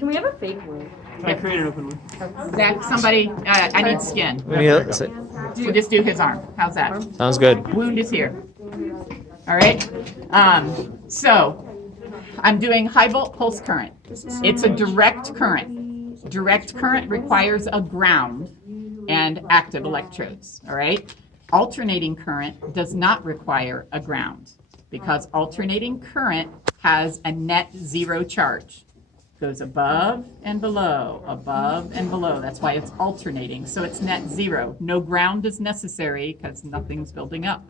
Can we have a fake wound? I create an open wound. Zach, somebody, I need skin. Yeah, So just do his arm. How's that? sounds good. Wound is here. All right. So I'm doing high volt pulse current. It's a direct current. Direct current requires a ground and active electrodes. All right. Alternating current does not require a ground because alternating current has a net zero charge. Goes above and below, above and below. That's why it's alternating. So it's net zero. No ground is necessary because nothing's building up.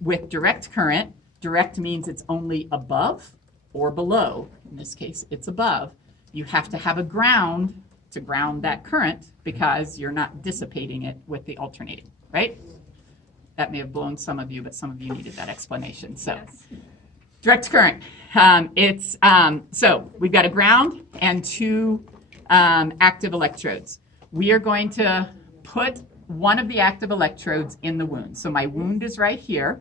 With direct current, direct means it's only above or below. In this case, it's above. You have to have a ground to ground that current because you're not dissipating it with the alternating, right? That may have blown some of you, but some of you needed that explanation. So, yes. Direct current. So we've got a ground and two active electrodes. We are going to put one of the active electrodes in the wound. So my wound is right here.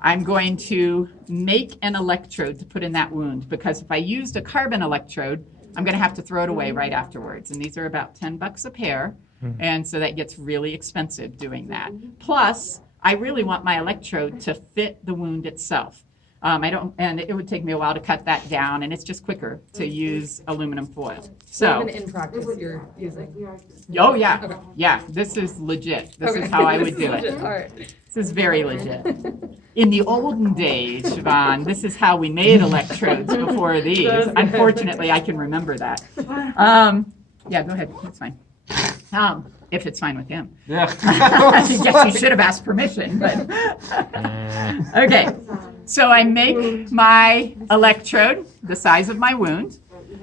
I'm going to make an electrode to put in that wound because if I used a carbon electrode, I'm going to have to throw it away right afterwards. And these are about $10 a pair. And so that gets really expensive doing that. Plus, I really want my electrode to fit the wound itself. And it would take me a while to cut that down, and it's just quicker to use aluminum foil. So, in practice you're using? Oh yeah, Okay. yeah. This is legit. This is how I would do it. All right. This is very legit. In the olden days, Siobhan, this is how we made electrodes before these. Unfortunately, I can remember that. Yeah, go ahead. That's fine. If it's fine with him. Yeah. I guess you should have asked permission, but okay. So I make my electrode the size of my wound,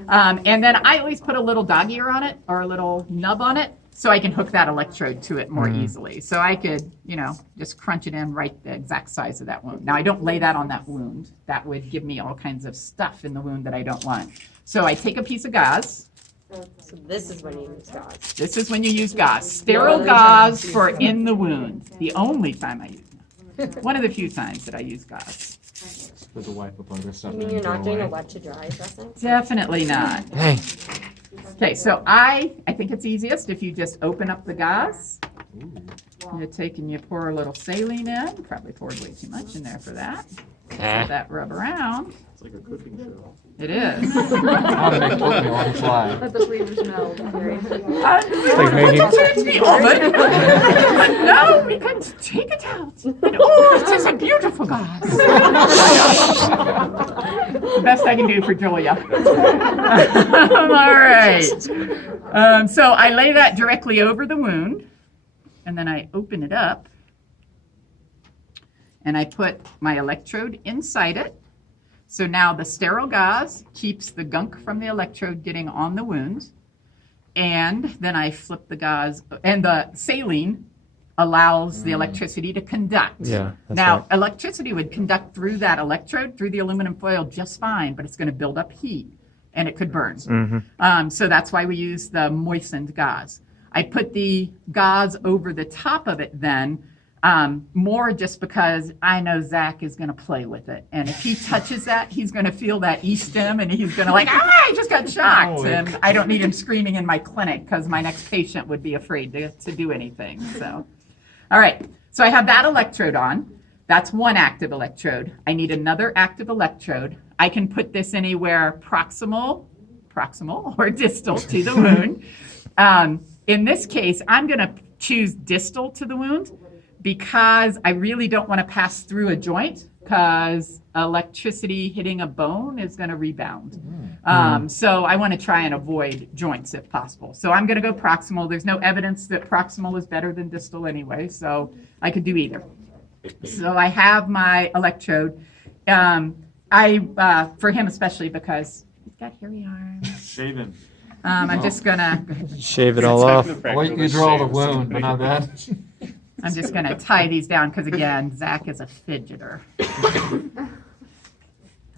and then I always put a little dog ear on it or a little nub on it so I can hook that electrode to it more easily. So I could, just crunch it in right the exact size of that wound. Now I don't lay that on that wound. That would give me all kinds of stuff in the wound that I don't want. So I take a piece of gauze. So this is when you use gauze. This is when you use gauze. Sterile gauze for in the wound. The only time I use it. One of the few times that I use gauze. Put the wipe up other stuff. You mean you're not doing a wet to dry dressing? Definitely not. Hey. Okay, so I think it's easiest if you just open up the gauze. You take and you pour a little saline in. Probably poured way too much in there for that. Let that rub around. It's like a cooking show. It is. How to make oatmeal on the fly. Let the flavors meld. Like making- Turn the oven. No, we can take it out. Oh, this is a beautiful gauze. The best I can do for Julia. All right. So I lay that directly over the wound, and then I open it up, and I put my electrode inside it. So now the sterile gauze keeps the gunk from the electrode getting on the wound. And then I flip the gauze, and the saline allows the electricity to conduct. Yeah, that's now, right. electricity would conduct through that electrode, through the aluminum foil just fine, but it's going to build up heat, and it could burn. So that's why we use the moistened gauze. I put the gauze over the top of it then, more just because I know Zach is going to play with it. And if he touches that, he's going to feel that E-stim, and he's going to I just got shocked. And I don't need him screaming in my clinic because my next patient would be afraid to do anything. So, all right. So I have that electrode on. That's one active electrode. I need another active electrode. I can put this anywhere proximal or distal to the wound. In this case, I'm going to choose distal to the wound because I really don't want to pass through a joint because electricity hitting a bone is going to rebound. So I want to try and avoid joints if possible. So I'm going to go proximal. There's no evidence that proximal is better than distal anyway, so I could do either. So I have my electrode. For him especially because he's got hairy arms. Shave him. I'm just going to Shave it all off. Wait, you draw the wound, but not that. I'm just going to tie these down because, again, Zach is a fidgeter.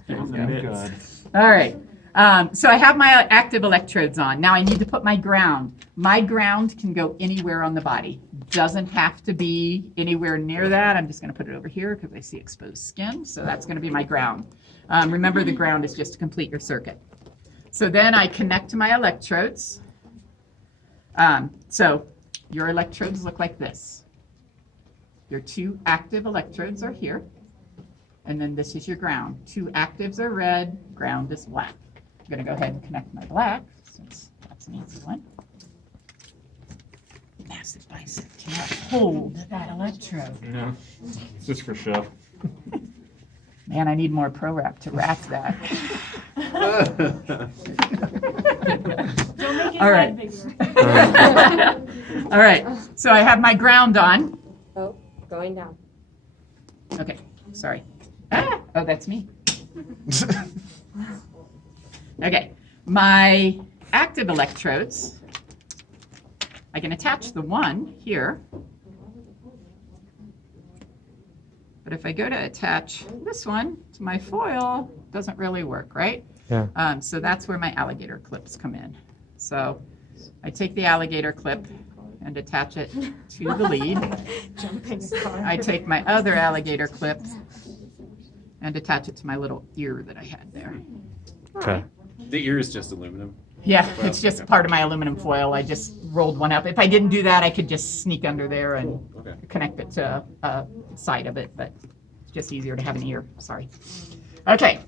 Good. All right. So I have my active electrodes on. Now I need to put my ground. My ground can go anywhere on the body. Doesn't have to be anywhere near that. I'm just going to put it over here because I see exposed skin. So that's going to be my ground. Remember, the ground is just to complete your circuit. So then I connect to my electrodes. So your electrodes look like this. Your 2 active electrodes are here. And then this is your ground. 2 actives are red, ground is black. I'm going to go ahead and connect my black, since that's an easy one. Massive bicep cannot hold that electrode. No, it's just for show. Man, I need more Pro Wrap to wrap that. Don't make it All right. bigger. All right, so I have my ground on. Oh, going down. Okay, sorry. Oh, that's me. Okay, my active electrodes, I can attach the one here. But if I go to attach this one to my foil, it doesn't really work, right? Yeah. So that's where my alligator clips come in. So I take the alligator clip and attach it to the lead. I take my other alligator clip and attach it to my little ear that I had there. Okay. The ear is just aluminum. Yeah, it's just part of my aluminum foil. I just rolled one up. If I didn't do that, I could just sneak under there and Okay. connect it to a side of it, but it's just easier to have an ear. Sorry. Okay,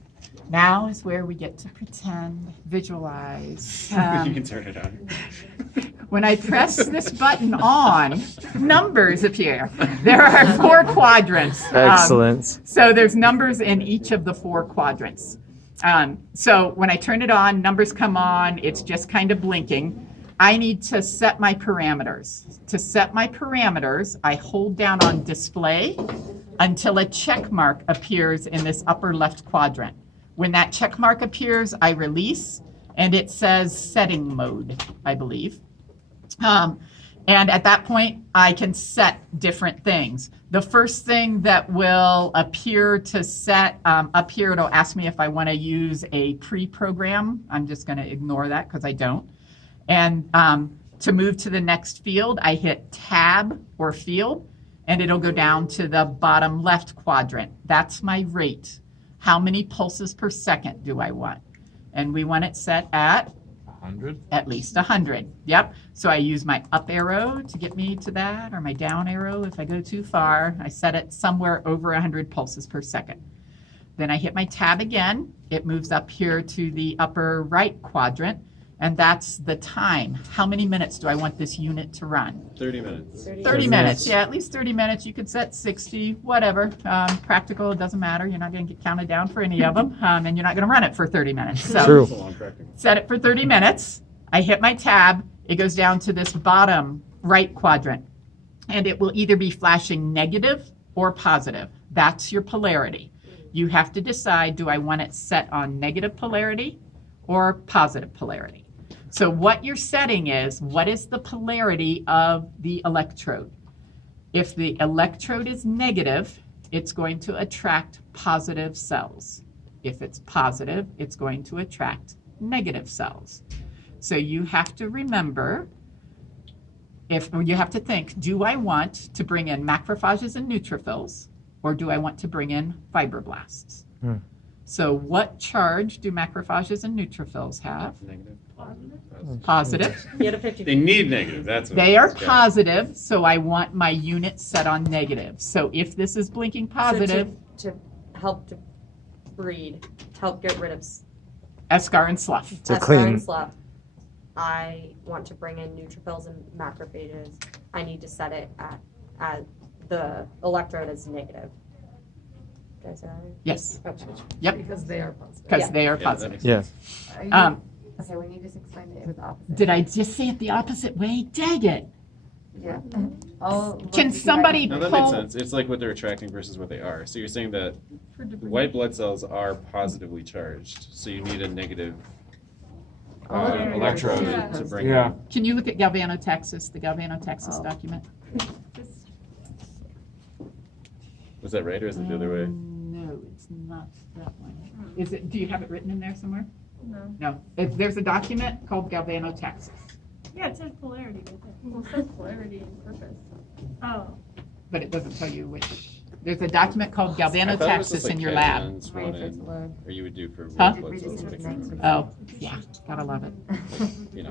now is where we get to pretend, visualize. You can turn it on. When I press this button on, numbers appear. There are 4 quadrants. Excellent. So there's numbers in each of the 4 quadrants. So when I turn it on, numbers come on, it's just kind of blinking. I need to set my parameters. To set my parameters, I hold down on display until a check mark appears in this upper left quadrant. When that check mark appears, I release, and it says setting mode, I believe. And at that point, I can set different things. The first thing that will appear to set up here, it'll ask me if I want to use a pre-program. I'm just going to ignore that because I don't. And to move to the next field, I hit Tab or Field, and it'll go down to the bottom left quadrant. That's my rate. How many pulses per second do I want? And we want it set at 100? at least 100. Yep. So I use my up arrow to get me to that, or my down arrow if I go too far. I set it somewhere over 100 pulses per second. Then I hit my tab again. It moves up here to the upper right quadrant, and that's the time. How many minutes do I want this unit to run? 30 minutes. 30 minutes. Yeah, at least 30 minutes. You could set 60, whatever. Practical, it doesn't matter. You're not going to get counted down for any of them, and you're not going to run it for 30 minutes. So True. That's a long practical. set it for 30 minutes. I hit my tab. It goes down to this bottom right quadrant, and it will either be flashing negative or positive. That's your polarity. You have to decide, do I want it set on negative polarity or positive polarity? So what you're setting is, what is the polarity of the electrode? If the electrode is negative, it's going to attract positive cells. If it's positive, it's going to attract negative cells. So you have to remember, you have to think, do I want to bring in macrophages and neutrophils, or do I want to bring in fibroblasts? So what charge do macrophages and neutrophils have? Negative. Positive. You had a 50. They need negative. That's what They it are is. Yeah. positive, so I want my unit set on negative. So if this is blinking positive, So to help to breed, to help get rid of eschar and slough. To eschar clean. and slough, I want to bring in neutrophils and macrophages. I need to set it at the electrode as negative. Did I say that right? Yes, Okay. Yep. Because they are positive. because Yeah. they are Yeah, that positive. makes Yeah. sense. Okay, when you just explained it was opposite. Did I just say it the opposite way? Dang it. Yeah. Can somebody No, that makes pull? sense. It's like what they're attracting versus what they are. So you're saying that white blood cells are positively charged, so you need a negative electrode Yeah. to bring Yeah. in. Can you look at Galvano-Texas, the Galvano-Texas document? Was that right, or is it the other way? No, it's not that one. Is it? Do you have it written in there somewhere? No. No. There's a document called Galvano-Texas. Yeah, it says polarity with it. Well, it says polarity and purpose. Oh. But it doesn't tell you which. There's a document called I thought it was Galvano-Texas just like in your lab. Cations one and- or you would do for Huh? white blood cells. That makes sense. Oh, yeah. Gotta love it. You know,